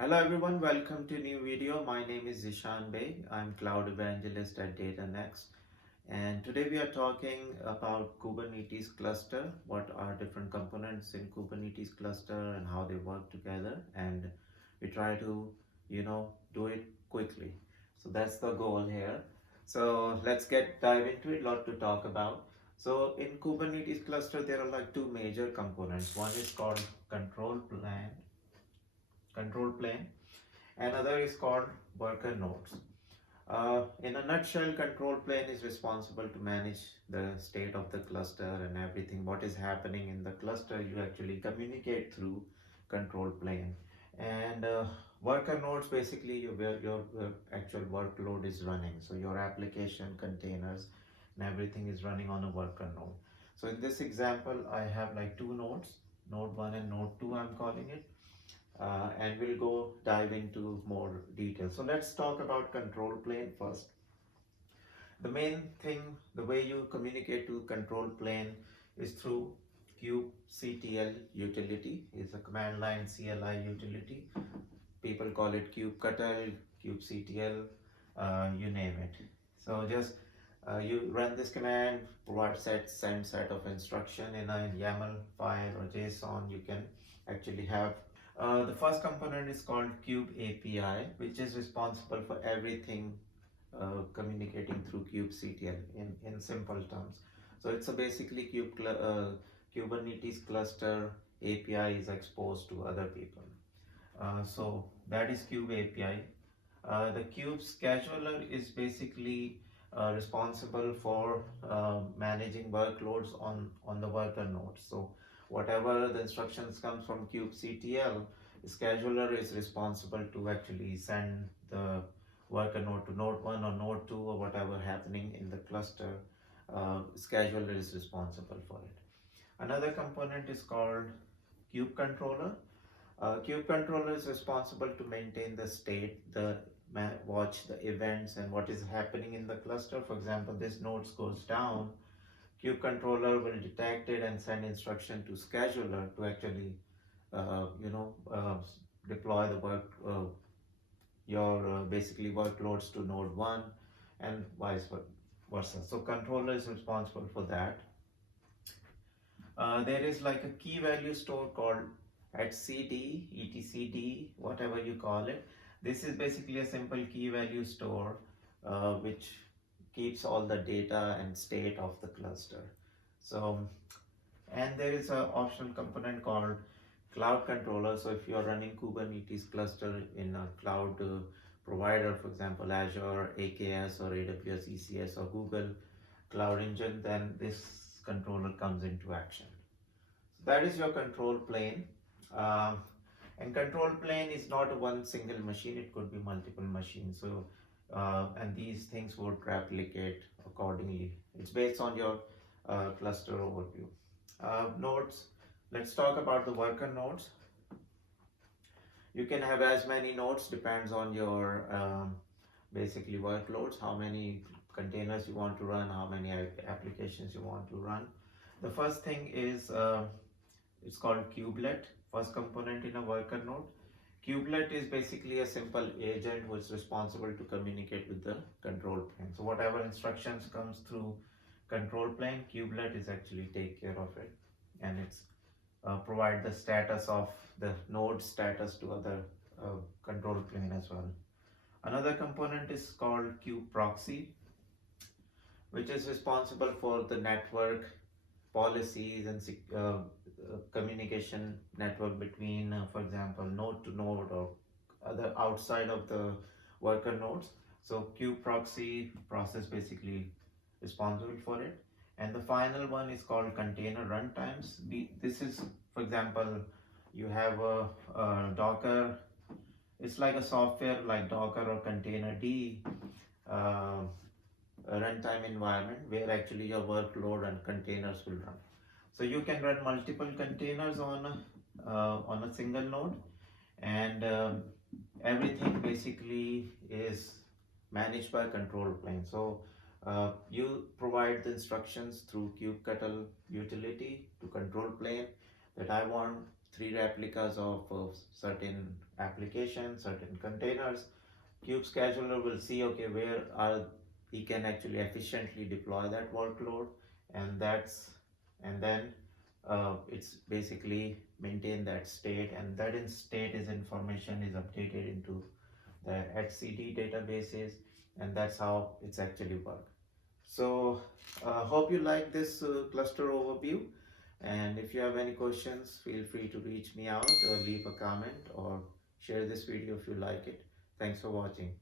Hello everyone, welcome to new video. My name is Zishan Bey. I'm Cloud Evangelist at DataNext. And today we are talking about Kubernetes cluster, what are different components in Kubernetes cluster and how they work together. And we try to, do it quickly. So that's the goal here. So let's dive into it, lot to talk about. So in Kubernetes cluster, there are like two major components. One is called control plane. Another is called worker nodes. In a nutshell, control plane is responsible to manage the state of the cluster and everything. What is happening in the cluster, you actually communicate through control plane. And worker nodes basically where your actual workload is running. So your application containers and everything is running on a worker node. So in this example, I have like two nodes, node 1 and node 2 I'm calling it. And we'll go dive into more details. So let's talk about control plane first. The main thing, the way you communicate to control plane is through kubectl utility. It's a command line CLI utility. People call it Cubectl, kubectl, you name it. So just you run this command, provide send set of instruction in a YAML file or JSON. You can actually have the first component is called Cube API, which is responsible for everything communicating through kubectl in simple terms. So it's a basically Kubernetes cluster API is exposed to other people. So that is Cube API. The Cube scheduler is basically responsible for managing workloads on the worker nodes. So whatever the instructions comes from kubectl, scheduler is responsible to actually send the worker node to node 1 or node 2 or whatever happening in the cluster. Scheduler is responsible for it. Another component is called Kubecontroller. Kubecontroller is responsible to maintain the state, watch the events and what is happening in the cluster. For example, this node goes down, Kubecontroller will detect it and send instruction to scheduler to actually, deploy the your basically workloads to node 1 and vice versa. So controller is responsible for that. There is like a key value store called etcd, etcd, whatever you call it. This is basically a simple key value store which keeps all the data and state of the cluster. So, and there is an optional component called cloud controller. So if you are running Kubernetes cluster in a cloud provider, for example, Azure, AKS or AWS, ECS or Google Cloud Engine, then this controller comes into action. So that is your control plane. And control plane is not one single machine, it could be multiple machines. So, and these things would replicate accordingly. It's based on your cluster overview. Nodes, let's talk about the worker nodes. You can have as many nodes, depends on your basically workloads, how many containers you want to run, how many applications you want to run. The first thing is it's called kubelet, first component in a worker node. Kubelet is basically a simple agent who is responsible to communicate with the control plane. So whatever instructions comes through control plane, kubelet is actually take care of it, and it's provide the status of the node status to other control plane as well. Another component is called QProxy, which is responsible for the network policies and communication network between, for example, node to node or other outside of the worker nodes. So QProxy process basically responsible for it. And the final one is called container runtimes. This is, for example, you have a Docker. It's like a software like Docker or Containerd, a runtime environment where actually your workload and containers will run. So you can run multiple containers on a single node, and everything basically is managed by control plane. So you provide the instructions through Cubectl utility to control plane. that I want 3 replicas of certain applications, certain containers. Kube scheduler will see, okay, where are he can actually efficiently deploy that workload, and and then it's basically maintain that state, and that in state is information is updated into the HCD databases, and that's how it's actually work. So hope you like this cluster overview, and if you have any questions, feel free to reach me out or leave a comment or share this video if you like it. Thanks for watching.